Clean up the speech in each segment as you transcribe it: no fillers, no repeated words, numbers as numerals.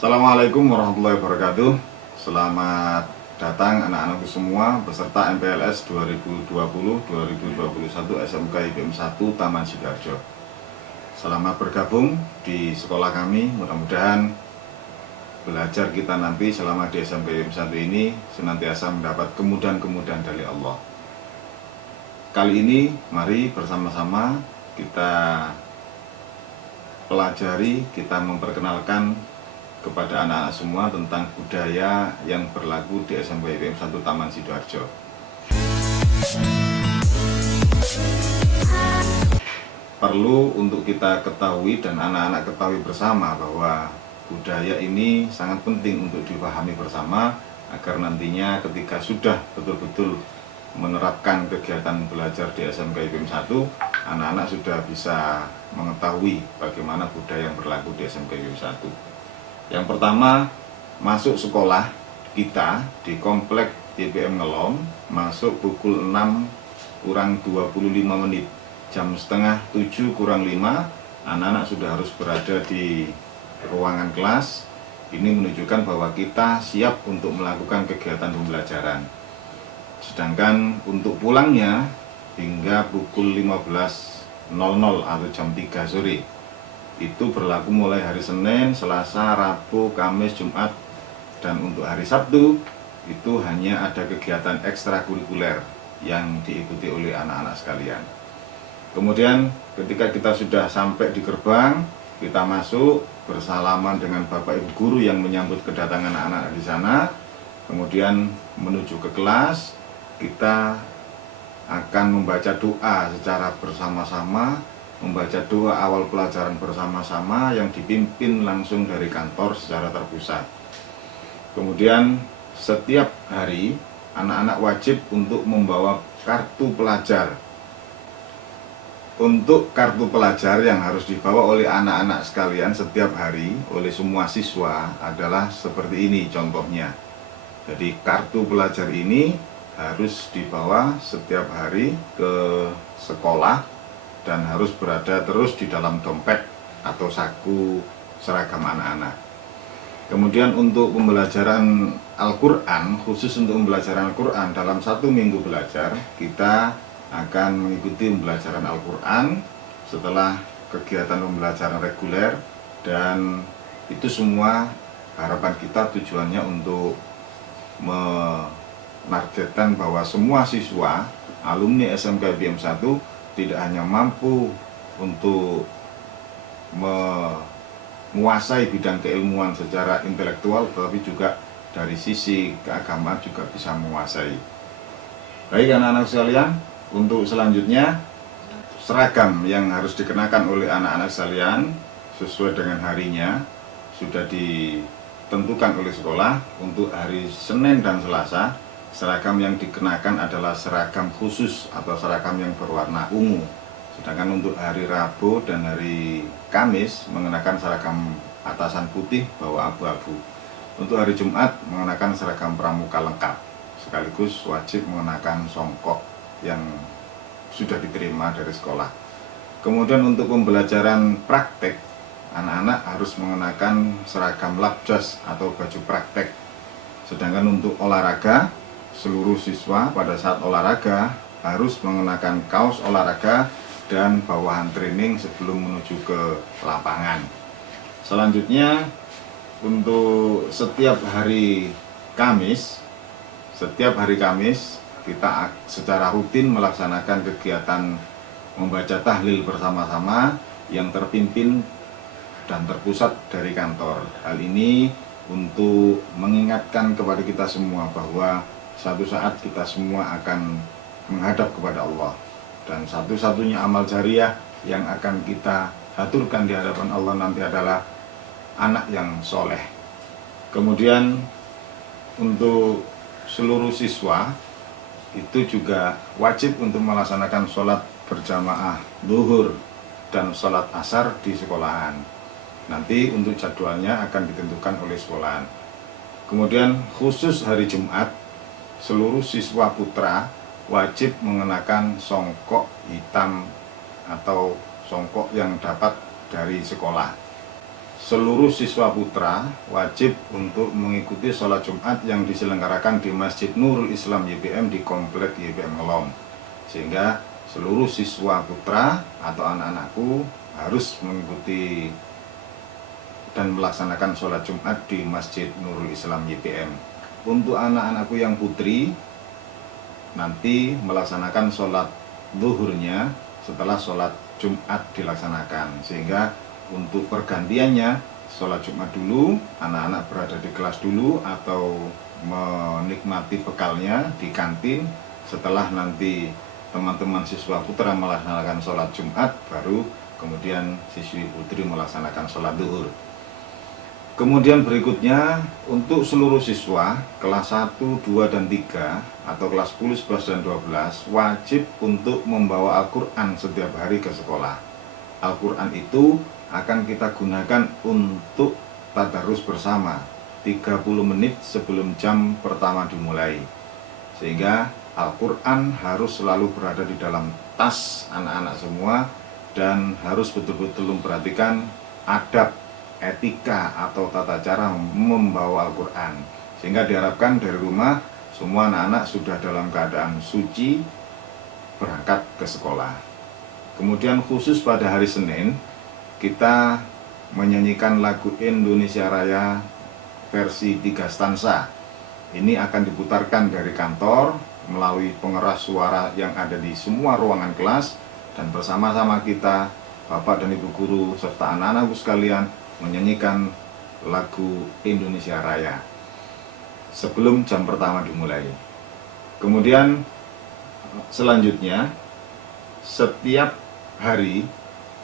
Assalamualaikum warahmatullahi wabarakatuh. Selamat datang anak-anakku semua beserta MPLS 2020-2021 SMK IPM 1 Taman Sidoarjo. Selamat bergabung di sekolah kami. Mudah-mudahan belajar kita nanti selama di SMK IPM 1 ini senantiasa mendapat kemudahan-kemudahan dari Allah. Kali ini mari bersama-sama kita pelajari, kita memperkenalkan kepada anak-anak semua tentang budaya yang berlaku di SMK IPM 1 Taman Sidoarjo. Perlu untuk kita ketahui dan anak-anak ketahui bersama bahwa budaya ini sangat penting untuk dipahami bersama agar nantinya ketika sudah betul-betul menerapkan kegiatan belajar di SMK IPM 1, anak-anak sudah bisa mengetahui bagaimana budaya yang berlaku di SMK IPM 1. Yang pertama, masuk sekolah kita di komplek IPM Ngelom, masuk pukul 6 kurang 25 menit. Jam setengah 7 kurang 5, anak-anak sudah harus berada di ruangan kelas. Ini menunjukkan bahwa kita siap untuk melakukan kegiatan pembelajaran. Sedangkan untuk pulangnya hingga pukul 15.00 atau jam 3 sore. Itu berlaku mulai hari Senin, Selasa, Rabu, Kamis, Jumat, dan untuk hari Sabtu itu hanya ada kegiatan ekstrakurikuler yang diikuti oleh anak-anak sekalian. Kemudian ketika kita sudah sampai di gerbang, kita masuk bersalaman dengan Bapak Ibu guru yang menyambut kedatangan anak-anak di sana. Kemudian menuju ke kelas, kita akan membaca doa secara bersama-sama, membaca doa awal pelajaran bersama-sama yang dipimpin langsung dari kantor secara terpusat. Kemudian setiap hari anak-anak wajib untuk membawa kartu pelajar. Untuk kartu pelajar yang harus dibawa oleh anak-anak sekalian setiap hari oleh semua siswa adalah seperti ini contohnya. Jadi kartu pelajar ini harus dibawa setiap hari ke sekolah dan harus berada terus di dalam dompet atau saku seragam anak-anak. Kemudian untuk pembelajaran Al-Quran, khusus untuk pembelajaran Al-Quran dalam 1 minggu belajar, kita akan mengikuti pembelajaran Al-Quran setelah kegiatan pembelajaran reguler, dan itu semua harapan kita tujuannya untuk menargetkan bahwa semua siswa alumni SMK IPM 1 tidak hanya mampu untuk menguasai bidang keilmuan secara intelektual, tetapi juga dari sisi keagamaan juga bisa menguasai. Baik anak-anak sekalian, untuk selanjutnya seragam yang harus dikenakan oleh anak-anak sekalian sesuai dengan harinya sudah ditentukan oleh sekolah. Untuk hari Senin dan Selasa, seragam yang dikenakan adalah seragam khusus atau seragam yang berwarna ungu. Sedangkan untuk hari Rabu dan hari Kamis mengenakan seragam atasan putih bawah abu-abu. Untuk hari Jumat mengenakan seragam pramuka lengkap, sekaligus wajib mengenakan songkok yang sudah diterima dari sekolah. Kemudian untuk pembelajaran praktek, anak-anak harus mengenakan seragam labjas atau baju praktek. Sedangkan untuk olahraga, seluruh siswa pada saat olahraga harus mengenakan kaos olahraga dan bawahan training sebelum menuju ke lapangan. Selanjutnya untuk setiap hari Kamis kita secara rutin melaksanakan kegiatan membaca tahlil bersama-sama yang terpimpin dan terpusat dari kantor. Hal ini untuk mengingatkan kepada kita semua bahwa satu saat kita semua akan menghadap kepada Allah, dan satu-satunya amal jariah yang akan kita haturkan di hadapan Allah nanti adalah anak yang soleh. Kemudian untuk seluruh siswa itu juga wajib untuk melaksanakan sholat berjamaah zuhur dan sholat asar di sekolahan. Nanti untuk jadwalnya akan ditentukan oleh sekolahan. Kemudian khusus hari Jumat, seluruh siswa putra wajib mengenakan songkok hitam atau songkok yang dapat dari sekolah. seluruh siswa putra wajib untuk mengikuti sholat Jumat yang diselenggarakan di Masjid Nurul Islam YPM di Komplek YPM Ngelom. Sehingga seluruh siswa putra atau anak-anakku harus mengikuti dan melaksanakan sholat Jumat di Masjid Nurul Islam YPM. Untuk anak-anakku yang putri, nanti melaksanakan sholat zuhurnya setelah sholat Jumat dilaksanakan. Sehingga untuk pergantiannya, sholat Jumat dulu, anak-anak berada di kelas dulu atau menikmati bekalnya di kantin. Setelah nanti teman-teman siswa putra melaksanakan sholat Jumat, baru kemudian siswi putri melaksanakan sholat zuhur. Kemudian berikutnya, untuk seluruh siswa kelas 1, 2, dan 3 atau kelas 10, 11, dan 12 wajib untuk membawa Al-Quran setiap hari ke sekolah. Al-Quran itu akan kita gunakan untuk tadarus bersama 30 menit sebelum jam pertama dimulai. Sehingga Al-Quran harus selalu berada di dalam tas anak-anak semua dan harus betul-betul memperhatikan adab, etika atau tata cara membawa Al-Quran. Sehingga diharapkan dari rumah semua anak-anak sudah dalam keadaan suci berangkat ke sekolah. Kemudian khusus pada hari Senin, kita menyanyikan lagu Indonesia Raya versi 3 stansa. Ini akan diputarkan dari kantor melalui pengeras suara yang ada di semua ruangan kelas, dan bersama-sama kita, Bapak dan Ibu guru serta anak-anakku sekalian, menyanyikan lagu Indonesia Raya sebelum jam pertama dimulai. Kemudian selanjutnya, setiap hari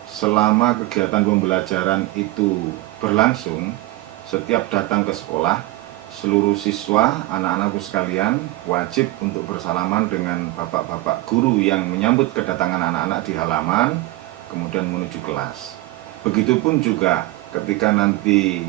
selama kegiatan pembelajaran itu berlangsung, setiap datang ke sekolah, seluruh siswa, anak-anakku sekalian wajib untuk bersalaman dengan bapak-bapak guru yang menyambut kedatangan anak-anak di halaman, kemudian menuju kelas. Begitupun juga ketika nanti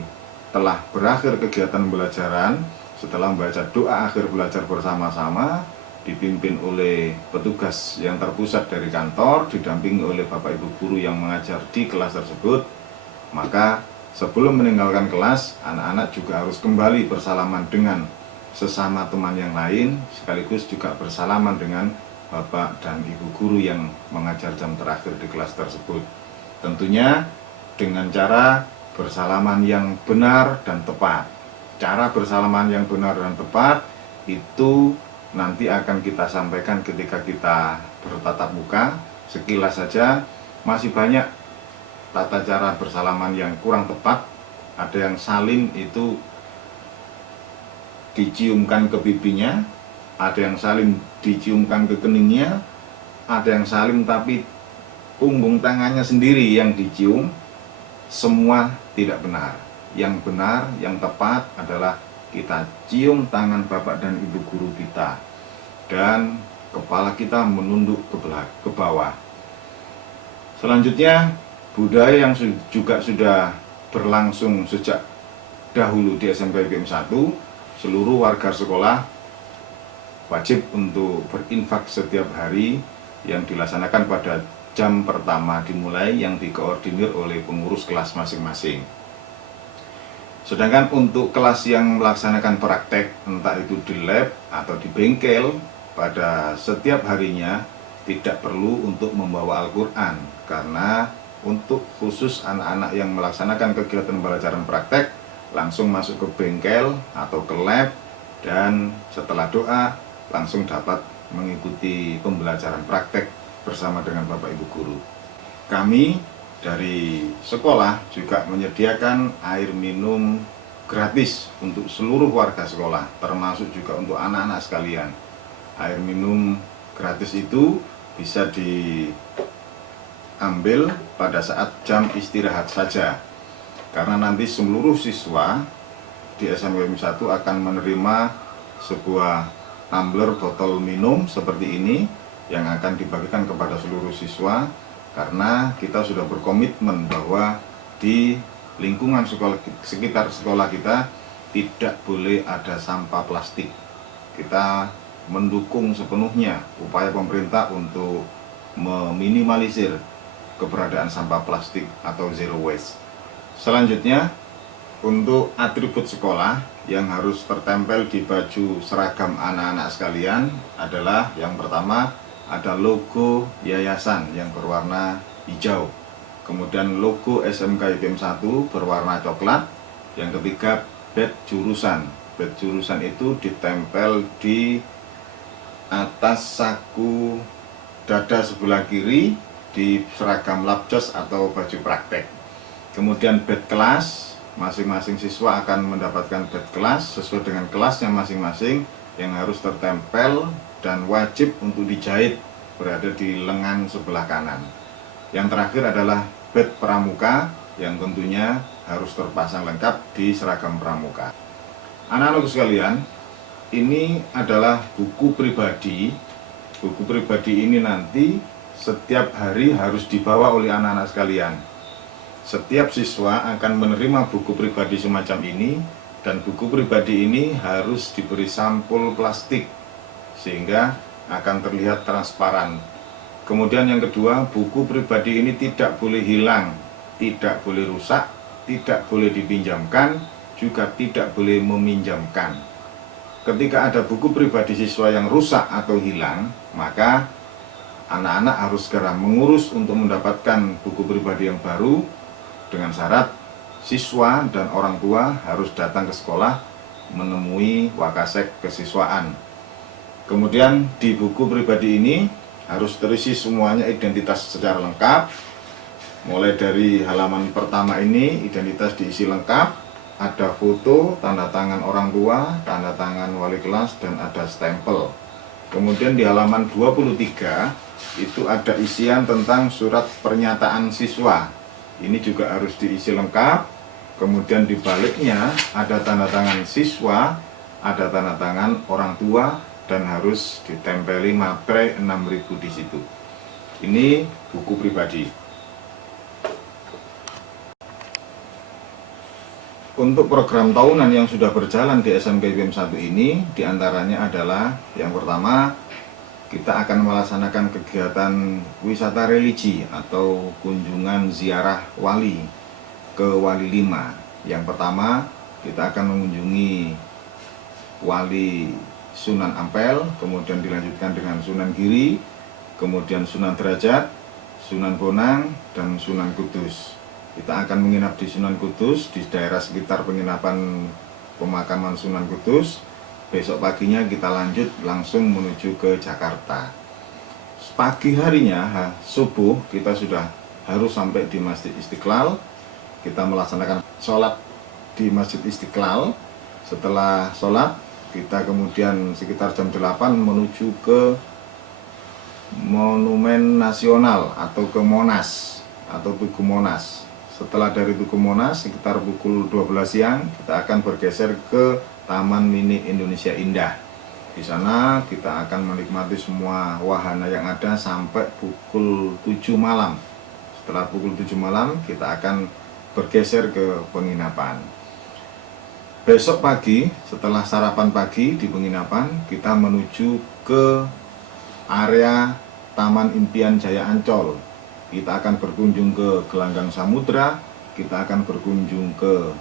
telah berakhir kegiatan pembelajaran, setelah membaca doa akhir belajar bersama-sama, dipimpin oleh petugas yang terpusat dari kantor, didampingi oleh Bapak Ibu guru yang mengajar di kelas tersebut, maka sebelum meninggalkan kelas, anak-anak juga harus kembali bersalaman dengan sesama teman yang lain, sekaligus juga bersalaman dengan Bapak dan Ibu guru yang mengajar jam terakhir di kelas tersebut. Tentunya dengan cara bersalaman yang benar dan tepat. Cara bersalaman yang benar dan tepat itu nanti akan kita sampaikan ketika kita bertatap muka. Sekilas saja masih banyak tata cara bersalaman yang kurang tepat. Ada yang salim itu diciumkan ke pipinya, ada yang salim diciumkan ke keningnya, ada yang salim tapi punggung tangannya sendiri yang dicium. Semua tidak benar. Yang benar, yang tepat adalah kita cium tangan Bapak dan Ibu guru kita dan kepala kita menunduk ke bawah. Selanjutnya, budaya yang juga sudah berlangsung sejak dahulu di SMP YPM 1, seluruh warga sekolah wajib untuk berinfak setiap hari yang dilaksanakan pada jam pertama dimulai yang dikoordinir oleh pengurus kelas masing-masing. Sedangkan untuk kelas yang melaksanakan praktek, entah itu di lab atau di bengkel, pada setiap harinya tidak perlu untuk membawa Al-Quran, karena untuk khusus anak-anak yang melaksanakan kegiatan pembelajaran praktek, langsung masuk ke bengkel atau ke lab, dan setelah doa langsung dapat mengikuti pembelajaran praktek bersama dengan Bapak Ibu guru. Kami dari sekolah juga menyediakan air minum gratis untuk seluruh warga sekolah, termasuk juga untuk anak-anak sekalian. Air minum gratis itu bisa diambil pada saat jam istirahat saja, karena nanti seluruh siswa di SMP YPM 1 akan menerima sebuah tumbler botol minum seperti ini yang akan dibagikan kepada seluruh siswa, karena kita sudah berkomitmen bahwa di lingkungan sekolah, sekitar sekolah kita tidak boleh ada sampah plastik. Kita mendukung sepenuhnya upaya pemerintah untuk meminimalisir keberadaan sampah plastik atau zero waste. Selanjutnya, untuk atribut sekolah yang harus tertempel di baju seragam anak-anak sekalian adalah yang pertama ada logo yayasan yang berwarna hijau, kemudian logo SMK IPM 1 berwarna coklat, yang ketiga badge jurusan. Badge jurusan itu ditempel di atas saku dada sebelah kiri di seragam labjos atau baju praktek. Kemudian badge kelas, masing-masing siswa akan mendapatkan badge kelas sesuai dengan kelasnya masing-masing yang harus tertempel dan wajib untuk dijahit berada di lengan sebelah kanan. Yang terakhir adalah badge pramuka yang tentunya harus terpasang lengkap di seragam pramuka. Anak-anak sekalian, ini adalah buku pribadi. Buku pribadi ini nanti setiap hari harus dibawa oleh anak-anak sekalian. Setiap siswa akan menerima buku pribadi semacam ini, dan buku pribadi ini harus diberi sampul plastik sehingga akan terlihat transparan. Kemudian yang kedua, buku pribadi ini tidak boleh hilang, tidak boleh rusak, tidak boleh dipinjamkan, juga tidak boleh meminjamkan. Ketika ada buku pribadi siswa yang rusak atau hilang, maka anak-anak harus segera mengurus untuk mendapatkan buku pribadi yang baru, dengan syarat siswa dan orang tua harus datang ke sekolah menemui wakasek kesiswaan. Kemudian di buku pribadi ini harus terisi semuanya identitas secara lengkap. Mulai dari halaman pertama ini identitas diisi lengkap, ada foto, tanda tangan orang tua, tanda tangan wali kelas, dan ada stempel. Kemudian di halaman 23 itu ada isian tentang surat pernyataan siswa. Ini juga harus diisi lengkap. Kemudian di baliknya ada tanda tangan siswa, ada tanda tangan orang tua, dan harus ditempeli materai 6.000 di situ. Ini buku pribadi. Untuk program tahunan yang sudah berjalan di SMK IPM 1 ini, diantaranya adalah yang pertama, kita akan melaksanakan kegiatan wisata religi atau kunjungan ziarah wali ke Wali 5. Yang pertama, kita akan mengunjungi Wali Sunan Ampel, kemudian dilanjutkan dengan Sunan Giri, kemudian Sunan Derajat, Sunan Bonang, dan Sunan Kudus. Kita akan menginap di Sunan Kudus, di daerah sekitar penginapan pemakaman Sunan Kudus. Besok paginya kita lanjut langsung menuju ke Jakarta. Pagi harinya, subuh, kita sudah harus sampai di Masjid Istiqlal. Kita melaksanakan sholat di Masjid Istiqlal. Setelah sholat, kita kemudian sekitar jam 8 menuju ke Monumen Nasional atau ke Monas atau Tugu Monas. Setelah dari Tugu Monas, sekitar pukul 12 siang, kita akan bergeser ke Taman Mini Indonesia Indah. Di sana kita akan menikmati semua wahana yang ada sampai pukul 7 malam. Setelah pukul 7 malam kita akan bergeser ke penginapan. Besok pagi setelah sarapan pagi di penginapan, kita menuju ke area Taman Impian Jaya Ancol. Kita akan berkunjung ke Gelanggang Samudra, kita akan berkunjung ke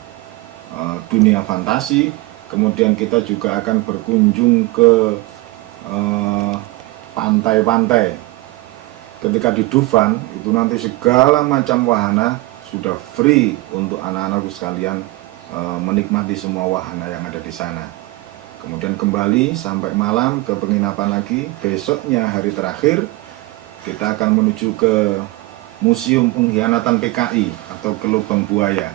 dunia fantasi. Kemudian kita juga akan berkunjung ke pantai-pantai. Ketika di Dufan, itu nanti segala macam wahana sudah free untuk anak-anakku sekalian menikmati semua wahana yang ada di sana. Kemudian kembali sampai malam ke penginapan lagi. Besoknya hari terakhir, kita akan menuju ke Museum Pengkhianatan PKI atau ke Lubang Buaya.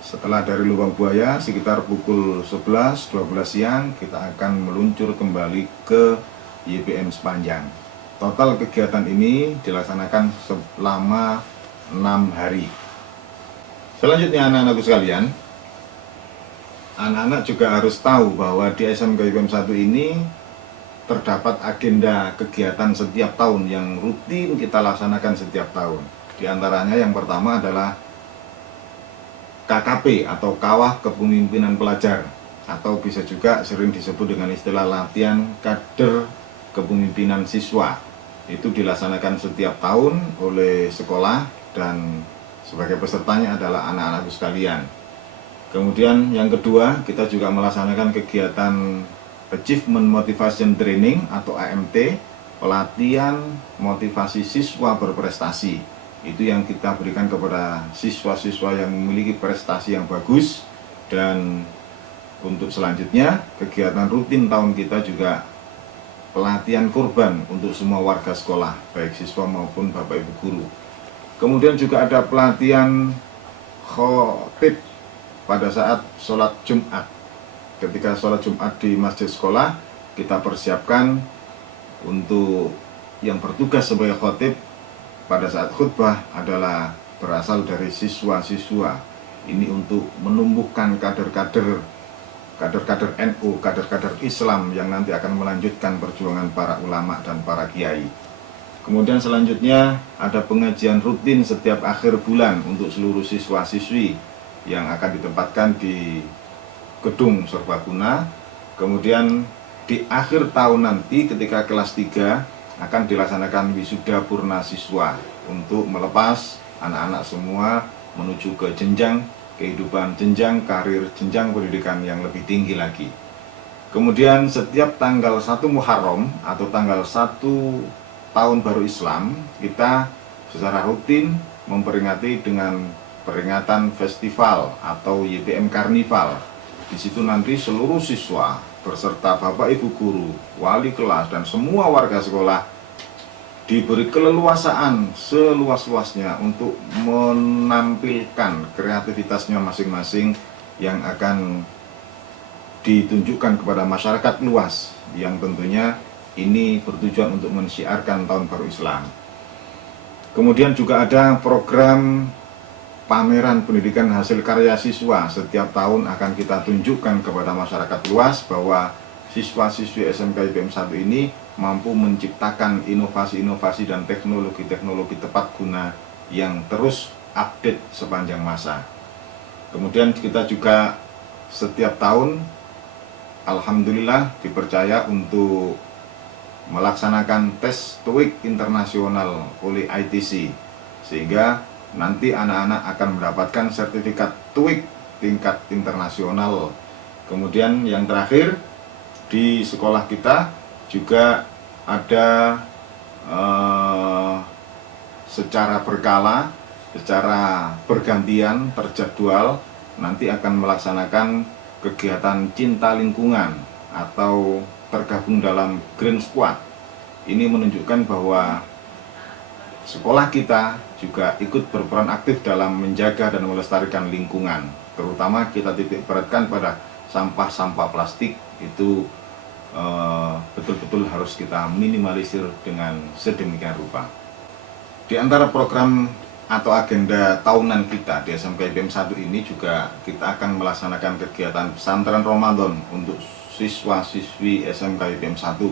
Setelah dari Lubang Buaya sekitar pukul 11-12 siang kita akan meluncur kembali ke YPM Sepanjang. Total kegiatan ini dilaksanakan selama 6 hari. Selanjutnya anak-anakku sekalian, anak-anak juga harus tahu bahwa di SMK IPM 1 ini terdapat agenda kegiatan setiap tahun yang rutin kita laksanakan setiap tahun. Di antaranya yang pertama adalah KKP atau Kawah Kepemimpinan Pelajar, atau bisa juga sering disebut dengan istilah latihan kader kepemimpinan siswa. Itu dilaksanakan setiap tahun oleh sekolah dan sebagai pesertanya adalah anak-anakku sekalian. Kemudian yang kedua, kita juga melaksanakan kegiatan Achievement Motivation Training atau AMT, pelatihan motivasi siswa berprestasi. Itu yang kita berikan kepada siswa-siswa yang memiliki prestasi yang bagus. Dan untuk selanjutnya, kegiatan rutin tahun kita juga pelatihan kurban untuk semua warga sekolah, baik siswa maupun bapak ibu guru. Kemudian juga ada pelatihan khotib pada saat sholat Jumat. Ketika sholat Jumat di masjid sekolah, kita persiapkan untuk yang bertugas sebagai khotib pada saat khutbah adalah berasal dari siswa-siswa. Ini untuk menumbuhkan kader-kader NU, kader-kader Islam yang nanti akan melanjutkan perjuangan para ulama dan para kiai. Kemudian selanjutnya ada pengajian rutin setiap akhir bulan untuk seluruh siswa-siswi yang akan ditempatkan di gedung serbaguna. Kemudian di akhir tahun nanti ketika kelas 3 akan dilaksanakan wisuda purna siswa untuk melepas anak-anak semua menuju ke jenjang kehidupan, jenjang karir, jenjang pendidikan yang lebih tinggi lagi. Kemudian setiap tanggal 1 Muharram atau tanggal 1 tahun baru Islam, kita secara rutin memperingati dengan peringatan festival atau YBM Karnival. Di situ nanti seluruh siswa berserta bapak ibu guru, wali kelas dan semua warga sekolah diberi keleluasaan seluas-luasnya untuk menampilkan kreativitasnya masing-masing yang akan ditunjukkan kepada masyarakat luas, yang tentunya ini bertujuan untuk mensyiarkan tahun baru Islam. Kemudian juga ada program pameran pendidikan hasil karya siswa. Setiap tahun akan kita tunjukkan kepada masyarakat luas bahwa siswa-siswi SMK IPM 1 ini mampu menciptakan inovasi-inovasi dan teknologi-teknologi tepat guna yang terus update sepanjang masa. Kemudian kita juga setiap tahun alhamdulillah dipercaya untuk melaksanakan tes TOEIC internasional oleh ITC, sehingga nanti anak-anak akan mendapatkan sertifikat TOEIC tingkat internasional. Kemudian yang terakhir, di sekolah kita juga ada secara berkala, secara bergantian, terjadwal, nanti akan melaksanakan kegiatan cinta lingkungan atau tergabung dalam Green Squad. Ini menunjukkan bahwa sekolah kita juga ikut berperan aktif dalam menjaga dan melestarikan lingkungan. Terutama kita titik beratkan pada sampah-sampah plastik itu betul-betul harus kita minimalisir dengan sedemikian rupa. Di antara program atau agenda tahunan kita di SMK IPM 1 ini juga kita akan melaksanakan kegiatan pesantren Ramadan untuk siswa-siswi SMK IPM 1.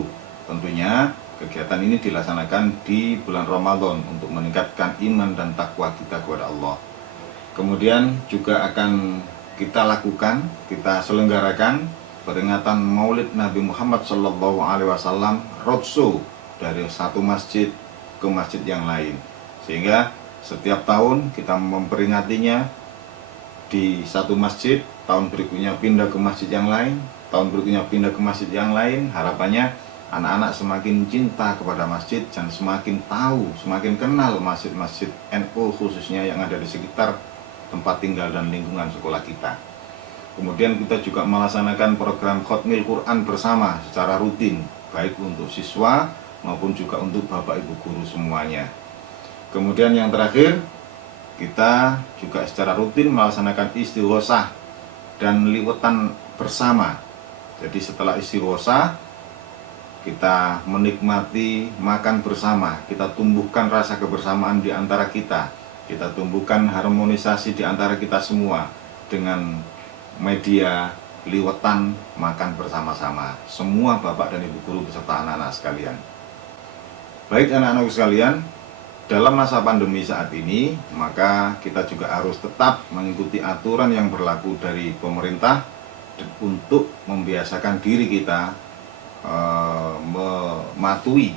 Tentunya kegiatan ini dilaksanakan di bulan Ramadan untuk meningkatkan iman dan takwa kita kepada Allah. Kemudian juga akan kita lakukan, kita selenggarakan peringatan Maulid Nabi Muhammad SAW roadshow dari satu masjid ke masjid yang lain, sehingga setiap tahun kita memperingatinya di satu masjid, tahun berikutnya pindah ke masjid yang lain, tahun berikutnya pindah ke masjid yang lain. Harapannya anak-anak semakin cinta kepada masjid dan semakin tahu, semakin kenal masjid-masjid NU khususnya yang ada di sekitar tempat tinggal dan lingkungan sekolah kita. Kemudian kita juga melaksanakan program Khatmil Quran bersama secara rutin, baik untuk siswa maupun juga untuk bapak ibu guru semuanya. Kemudian yang terakhir, kita juga secara rutin melaksanakan istighosah dan liwetan bersama. Jadi setelah istighosah, kita menikmati makan bersama, kita tumbuhkan rasa kebersamaan di antara kita, kita tumbuhkan harmonisasi di antara kita semua dengan media liwetan makan bersama-sama, semua bapak dan ibu guru beserta anak-anak sekalian. Baik anak-anak sekalian, dalam masa pandemi saat ini, maka kita juga harus tetap mengikuti aturan yang berlaku dari pemerintah untuk membiasakan diri kita mematuhi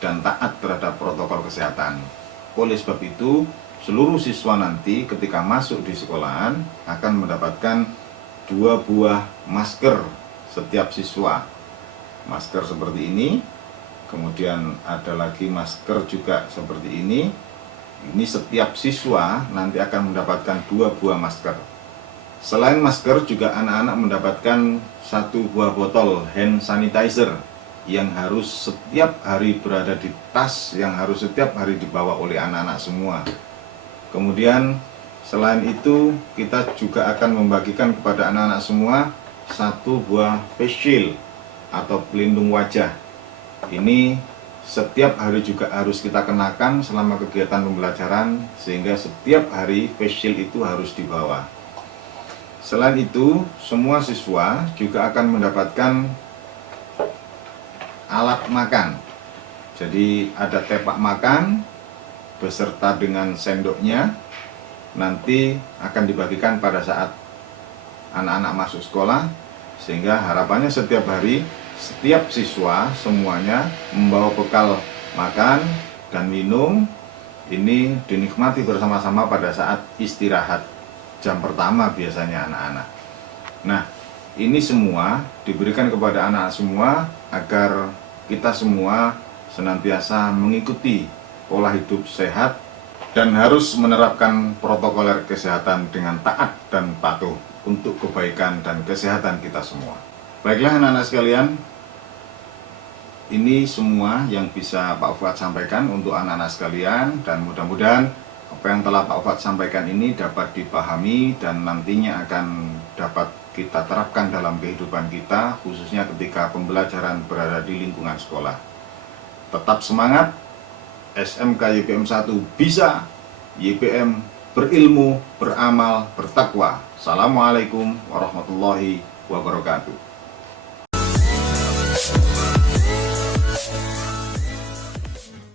dan taat terhadap protokol kesehatan. Oleh sebab itu, seluruh siswa nanti ketika masuk di sekolahan akan mendapatkan 2 buah masker setiap siswa. Masker seperti ini, kemudian ada lagi masker juga seperti ini. Ini setiap siswa nanti akan mendapatkan 2 buah masker. Selain masker juga anak-anak mendapatkan 1 buah botol hand sanitizer yang harus setiap hari berada di tas, yang harus setiap hari dibawa oleh anak-anak semua. Kemudian selain itu kita juga akan membagikan kepada anak-anak semua 1 buah face shield atau pelindung wajah. Ini setiap hari juga harus kita kenakan selama kegiatan pembelajaran, sehingga setiap hari face shield itu harus dibawa. Selain itu, semua siswa juga akan mendapatkan alat makan. Jadi ada tepak makan beserta dengan sendoknya, nanti akan dibagikan pada saat anak-anak masuk sekolah, sehingga harapannya setiap hari setiap siswa semuanya membawa bekal makan dan minum. Ini dinikmati bersama-sama pada saat istirahat jam pertama biasanya anak-anak. Nah, ini semua diberikan kepada anak semua agar kita semua senantiasa mengikuti pola hidup sehat dan harus menerapkan protokol kesehatan dengan taat dan patuh untuk kebaikan dan kesehatan kita semua. Baiklah anak-anak sekalian, ini semua yang bisa Pak Fuad sampaikan untuk anak-anak sekalian, dan mudah-mudahan apa yang telah Pak Fuad sampaikan ini dapat dipahami dan nantinya akan dapat kita terapkan dalam kehidupan kita, khususnya ketika pembelajaran berada di lingkungan sekolah. Tetap semangat, SMK YPM 1 bisa, YPM berilmu, beramal, bertakwa. Assalamualaikum warahmatullahi wabarakatuh.